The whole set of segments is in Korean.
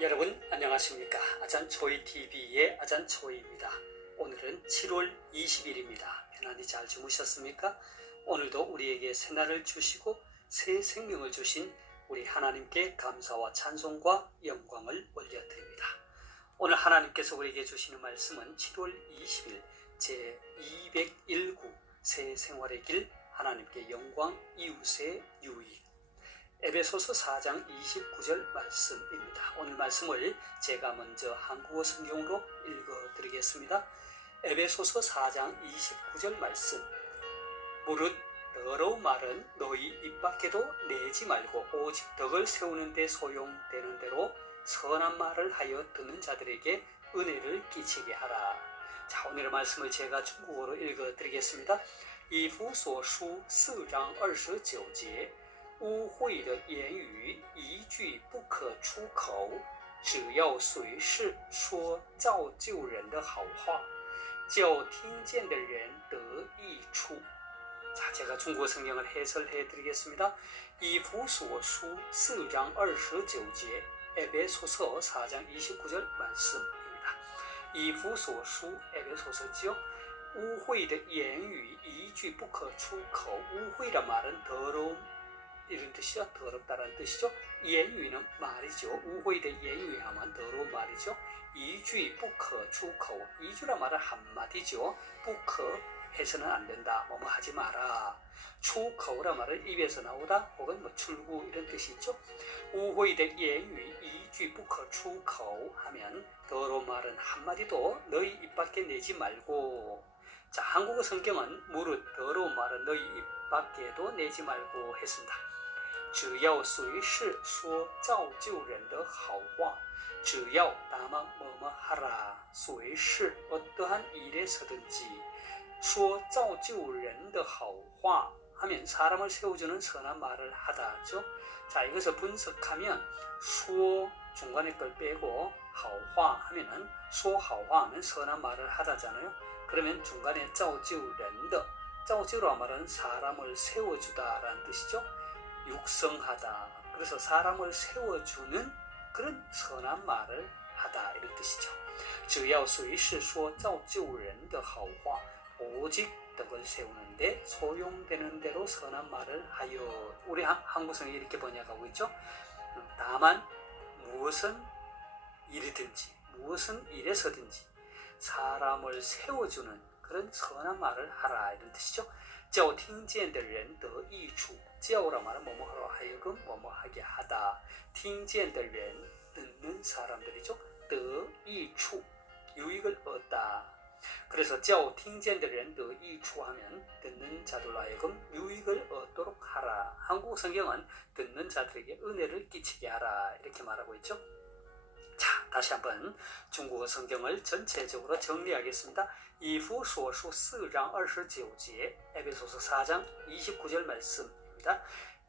여러분 안녕하십니까? 아잔초이TV의 아잔초이입니다. 오늘은 7월 20일입니다. 편안히 잘 주무셨습니까? 오늘도 우리에게 새날을 주시고 새 생명을 주신 우리 하나님께 감사와 찬송과 영광을 올려드립니다. 오늘 하나님께서 우리에게 주시는 말씀은 7월 20일 제201구 새 생활의 길 하나님께 영광 이웃의 유익 에베소서 4장 29절 말씀입니다. 오늘 말씀을 제가 먼저 한국어 성경으로 읽어드리겠습니다. 에베소서 4장 29절 말씀. 무릇 더러운 말은 너희 입 밖에도 내지 말고 오직 덕을 세우는 데 소용되는 대로 선한 말을 하여 듣는 자들에게 은혜를 끼치게 하라. 자, 오늘의 말씀을 제가 중국어로 읽어드리겠습니다. 以弗所书4章29节污秽的言语一句不可出口，只要随时说造就人的好话，叫听见的人得益处。 자, 제가 중국어 성경을 해설해 드리겠습니다. 이후소서 4장 29절 에베소서 4장 29절 말씀입니다. 이후소서 에베소서지요. 污秽的言语一句不可出口. 污秽란 말은 더러움 이런 뜻이죠. 더럽다라는 뜻이죠. 예유는 말이죠. 우회의 예유에 하면 더러운 말이죠. 이주不可出口. 이주란 말은 한마디죠. 不可 해서는 안 된다. 뭐뭐 하지 마라. 出口란 말은 입에서 나오다 혹은 뭐 출구 이런 뜻이 있죠. 우회의 예유 이주 不可出口 하면 더러운 말은 한마디도 너희 입 밖에 내지 말고. 자, 한국어 성경은 무릇 더러운 말은 너희 입 밖에도 내지 말고 했습니다. 只要随时说造就人的好话. 只要 다만 뭐뭐 하라. 随时 어떠한 일에서든지 说造就人的好话 하면 사람을 세워주는 선한 말을 하다죠. 자, 이것을 분석하면 说 중간에 걸 빼고 好话 하면은 说好话 하면 선한 말을 하다잖아요. 그러면 중간에 造就人的 造就란 말은 사람을 세워주다 라는 뜻이죠. 육성하다. 그래서 사람을 세워주는 그런 선한 말을 하다 이런 뜻이죠. 只要随时说造就人的好话 오직 덕을 세우는데 소용되는 대로 선한 말을 하여. 우리 한국성이 이렇게 번역하고 있죠. 다만 무엇은 일이든지 무엇은 일에서든지 사람을 세워주는 그런 선한 말을 하라 이런 뜻이죠. 叫听见的人得益处. 叫란 말은 뭐뭐하러 하여금 뭐뭐하게 하다. 听见的人 듣는 사람들이죠. 得益处 유익을 얻다. 그래서 叫听见的人得益处 하면 듣는 자들로 하여금 유익을 얻도록 하라. 한국 성경은 듣는 자들에게 은혜를 끼치게 하라 이렇게 말하고 있죠. 자, 다시 한번 중국어 성경을 전체적으로 정리하겠습니다. 이후소서 4장 29절 에베소서 4장 29절 말씀입니다.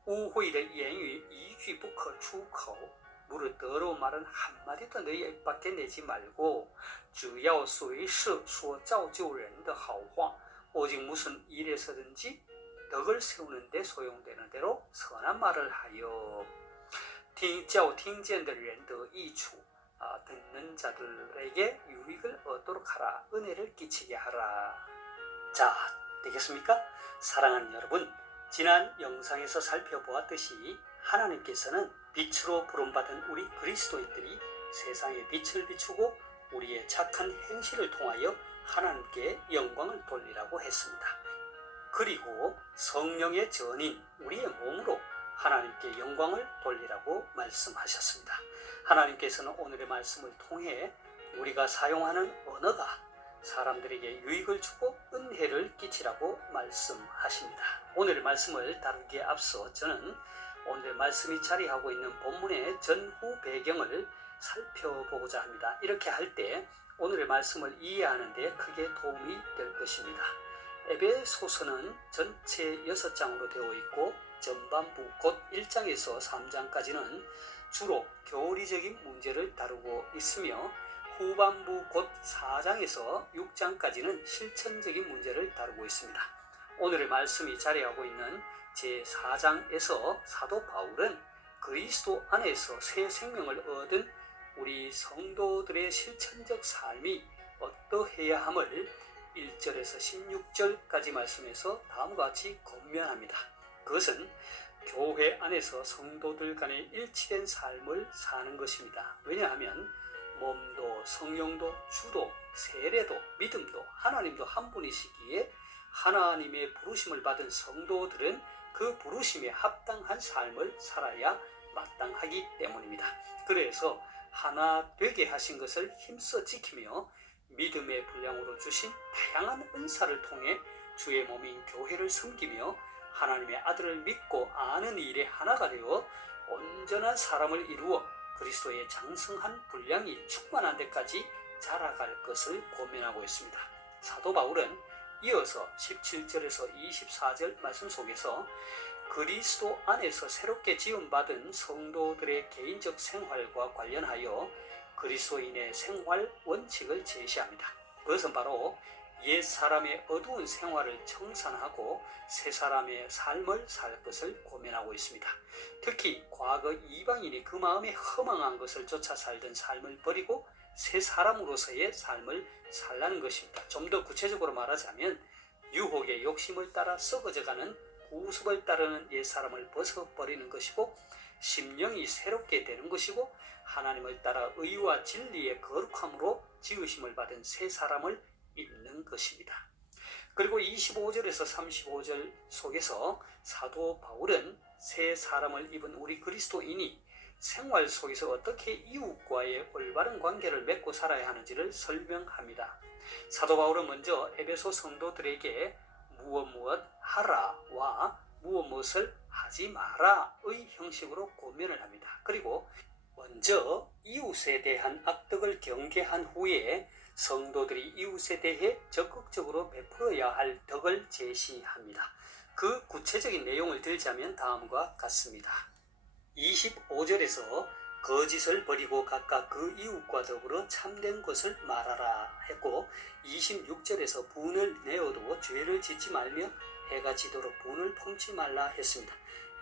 污秽的言语一句不可出口. 무릇 더러운 말은 한마디도 너희 입 밖에 내지 말고 只要随时说造就人的好话. 오직 무슨 일에서든지 덕을 세우는 데 소용되는 대로 선한 말을 하여. 叫听见的人得益处. 듣는 자들에게 유익을 얻도록 하라. 은혜를 끼치게 하라. 자, 되겠습니까? 사랑하는 여러분, 지난 영상에서 살펴보았듯이 하나님께서는 빛으로 부름받은 우리 그리스도인들이 세상에 빛을 비추고 우리의 착한 행실을 통하여 하나님께 영광을 돌리라고 했습니다. 그리고 성령의 전인 우리의 몸으로 하나님께 영광을 돌리라고 말씀하셨습니다. 하나님께서는 오늘의 말씀을 통해 우리가 사용하는 언어가 사람들에게 유익을 주고 은혜를 끼치라고 말씀하십니다. 오늘의 말씀을 다루기에 앞서 저는 오늘의 말씀이 자리하고 있는 본문의 전후 배경을 살펴보고자 합니다. 이렇게 할 때 오늘의 말씀을 이해하는 데 크게 도움이 될 것입니다. 에베소서는 전체 6장으로 되어 있고 전반부 곧 1장에서 3장까지는 주로 교리적인 문제를 다루고 있으며 후반부 곧 4장에서 6장까지는 실천적인 문제를 다루고 있습니다. 오늘의 말씀이 자리하고 있는 제4장에서 사도 바울은 그리스도 안에서 새 생명을 얻은 우리 성도들의 실천적 삶이 어떠해야 함을 1절에서 16절까지 말씀에서 다음과 같이 권면합니다. 그것은 교회 안에서 성도들 간의 일치된 삶을 사는 것입니다. 왜냐하면 몸도 성령도 주도 세례도 믿음도 하나님도 한 분이시기에 하나님의 부르심을 받은 성도들은 그 부르심에 합당한 삶을 살아야 마땅하기 때문입니다. 그래서 하나 되게 하신 것을 힘써 지키며 믿음의 분량으로 주신 다양한 은사를 통해 주의 몸인 교회를 섬기며 하나님의 아들을 믿고 아는 일에 하나가 되어 온전한 사람을 이루어 그리스도의 장성한 분량이 충만한 데까지 자라갈 것을 권면하고 있습니다. 사도 바울은 이어서 17절에서 24절 말씀 속에서 그리스도 안에서 새롭게 지음받은 성도들의 개인적 생활과 관련하여 그리스도인의 생활 원칙을 제시합니다. 그것은 바로 옛 사람의 어두운 생활을 청산하고 새 사람의 삶을 살 것을 권면하고 있습니다. 특히 과거 이방인이 그 마음에 허망한 것을 쫓아 살던 삶을 버리고 새 사람으로서의 삶을 살라는 것입니다. 좀 더 구체적으로 말하자면 유혹의 욕심을 따라 썩어져가는 구습을 따르는 옛 사람을 벗어버리는 것이고 심령이 새롭게 되는 것이고 하나님을 따라 의와 진리의 거룩함으로 지으심을 받은 새 사람을 입는 것입니다. 그리고 25절에서 35절 속에서 사도 바울은 새 사람을 입은 우리 그리스도인이 생활 속에서 어떻게 이웃과의 올바른 관계를 맺고 살아야 하는지를 설명합니다. 사도 바울은 먼저 에베소 성도들에게 무엇 하라와 무엇을 하지 마라의 형식으로 권면을 합니다. 그리고 먼저 이웃에 대한 악덕을 경계한 후에 성도들이 이웃에 대해 적극적으로 베풀어야 할 덕을 제시합니다. 그 구체적인 내용을 들자면 다음과 같습니다. 25절에서 거짓을 버리고 각각 그 이웃과 더불어 참된 것을 말하라 했고 26절에서 분을 내어도 죄를 짓지 말며 해가 지도록 분을 품지 말라 했습니다.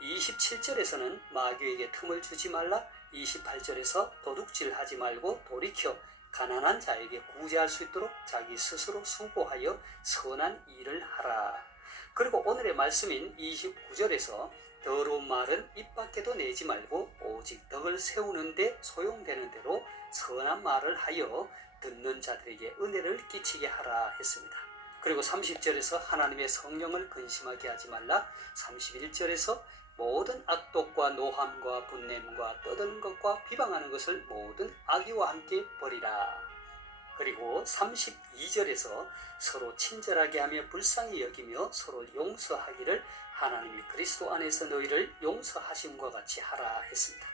27절에서는 마귀에게 틈을 주지 말라 28절에서 도둑질하지 말고 돌이켜 가난한 자에게 구제할 수 있도록 자기 스스로 수고하여 선한 일을 하라. 그리고 오늘의 말씀인 29절에서 더러운 말은 입 밖에도 내지 말고 오직 덕을 세우는 데 소용되는 대로 선한 말을 하여 듣는 자들에게 은혜를 끼치게 하라 했습니다. 그리고 30절에서 하나님의 성령을 근심하게 하지 말라 31절에서 모든 악독과 노함과 분냄과 떠드는 것과 비방하는 것을 모든 악의와 함께 버리라. 그리고 32절에서 서로 친절하게 하며 불쌍히 여기며 서로 용서하기를 하나님이 그리스도 안에서 너희를 용서하심과 같이 하라 했습니다.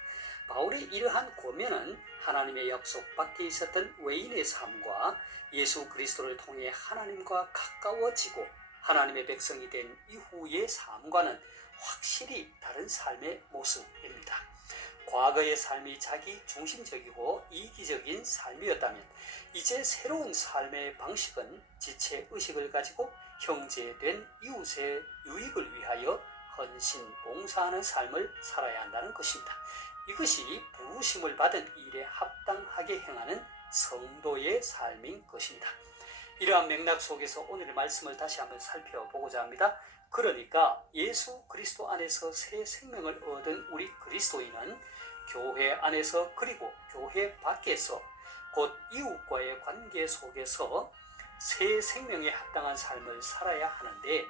바울의 이러한 권면은 하나님의 약속 밖에 있었던 외인의 삶과 예수 그리스도를 통해 하나님과 가까워지고 하나님의 백성이 된 이후의 삶과는 확실히 다른 삶의 모습입니다. 과거의 삶이 자기 중심적이고 이기적인 삶이었다면 이제 새로운 삶의 방식은 지체의식을 가지고 형제된 이웃의 유익을 위하여 헌신, 봉사하는 삶을 살아야 한다는 것입니다. 이것이 부르심을 받은 일에 합당하게 행하는 성도의 삶인 것입니다. 이러한 맥락 속에서 오늘의 말씀을 다시 한번 살펴보고자 합니다. 그러니까 예수 그리스도 안에서 새 생명을 얻은 우리 그리스도인은 교회 안에서 그리고 교회 밖에서 곧 이웃과의 관계 속에서 새 생명에 합당한 삶을 살아야 하는데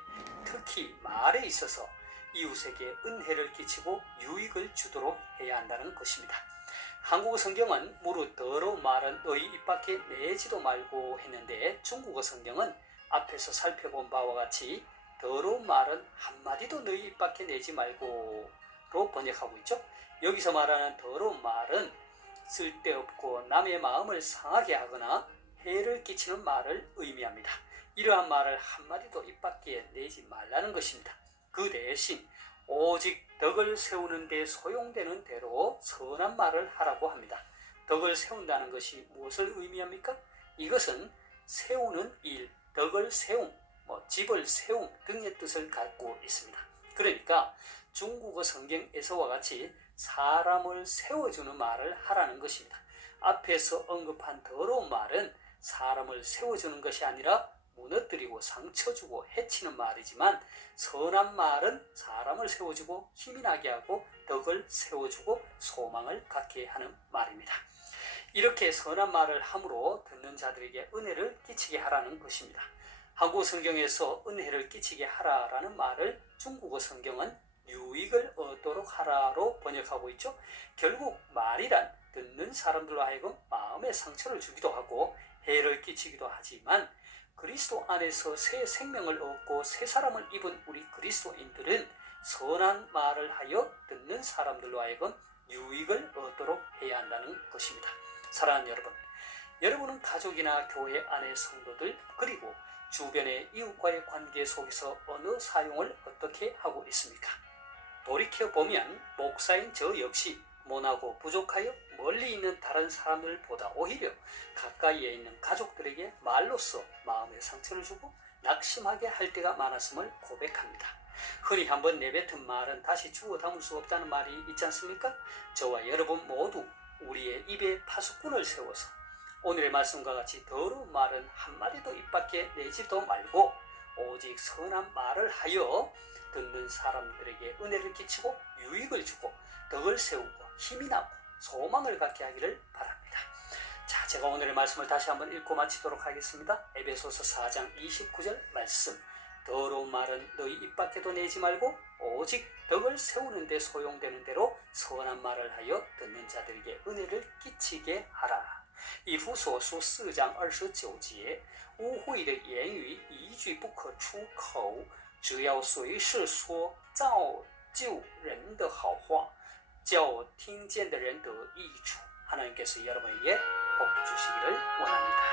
특히 말에 있어서 이웃에게 은혜를 끼치고 유익을 주도록 해야 한다는 것입니다. 한국어 성경은 무릇 더러운 말은 너희 입 밖에 내지도 말고 했는데 중국어 성경은 앞에서 살펴본 바와 같이 더러운 말은 한마디도 너희 입 밖에 내지 말고로 번역하고 있죠. 여기서 말하는 더러운 말은 쓸데없고 남의 마음을 상하게 하거나 해를 끼치는 말을 의미합니다. 이러한 말을 한마디도 입 밖에 내지 말라는 것입니다. 그 대신 오직 덕을 세우는 데 소용되는 대로 선한 말을 하라고 합니다. 덕을 세운다는 것이 무엇을 의미합니까? 이것은 세우는 일, 덕을 세움, 집을 세움 등의 뜻을 갖고 있습니다. 그러니까 중국어 성경에서와 같이 사람을 세워주는 말을 하라는 것입니다. 앞에서 언급한 더러운 말은 사람을 세워주는 것이 아니라 무너뜨리고 상처주고 해치는 말이지만, 선한 말은 사람을 세워주고 힘이 나게 하고 덕을 세워주고 소망을 갖게 하는 말입니다. 이렇게 선한 말을 함으로 듣는 자들에게 은혜를 끼치게 하라는 것입니다. 한국 성경에서 은혜를 끼치게 하라라는 말을 중국어 성경은 유익을 얻도록 하라로 번역하고 있죠. 결국 말이란 듣는 사람들로 하여금 마음의 상처를 주기도 하고 해를 끼치기도 하지만, 그리스도 안에서 새 생명을 얻고 새 사람을 입은 우리 그리스도인들은 선한 말을 하여 듣는 사람들로 하여금 유익을 얻도록 해야 한다는 것입니다. 사랑하는 여러분, 여러분은 가족이나 교회 안의 성도들 그리고 주변의 이웃과의 관계 속에서 어느 사용을 어떻게 하고 있습니까? 돌이켜보면 목사인 저 역시 모나고 부족하여 멀리 있는 다른 사람들보다 오히려 가까이에 있는 가족들에게 말로써 마음의 상처를 주고 낙심하게 할 때가 많았음을 고백합니다. 흔히 한번 내뱉은 말은 다시 주워 담을 수 없다는 말이 있지 않습니까? 저와 여러분 모두 우리의 입에 파수꾼을 세워서 오늘의 말씀과 같이 더러운 말은 한마디도 입 밖에 내지도 말고 오직 선한 말을 하여 듣는 사람들에게 은혜를 끼치고 유익을 주고 덕을 세우고 힘이 나고 소망을 갖게 하기를 바랍니다. 자, 제가 오늘의 말씀을 다시 한번 읽고 마치도록 하겠습니다. 에베소서 4장 29절 말씀. 더러운 말은 너희 입 밖에도 내지 말고 오직 덕을 세우는 데 소용되는 대로 선한 말을 하여 듣는 자들에게 은혜를 끼치게 하라. 以弗所书4章29节，污秽的言语一句不可出口，只要随时说造就人的好话，叫听见的人得益处。 하나님께서 여러분에게 복 주시기를 원합니다.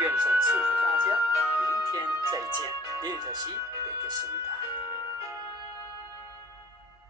愿神赐福大家，明天再见，내일 다시 뵙겠습니다.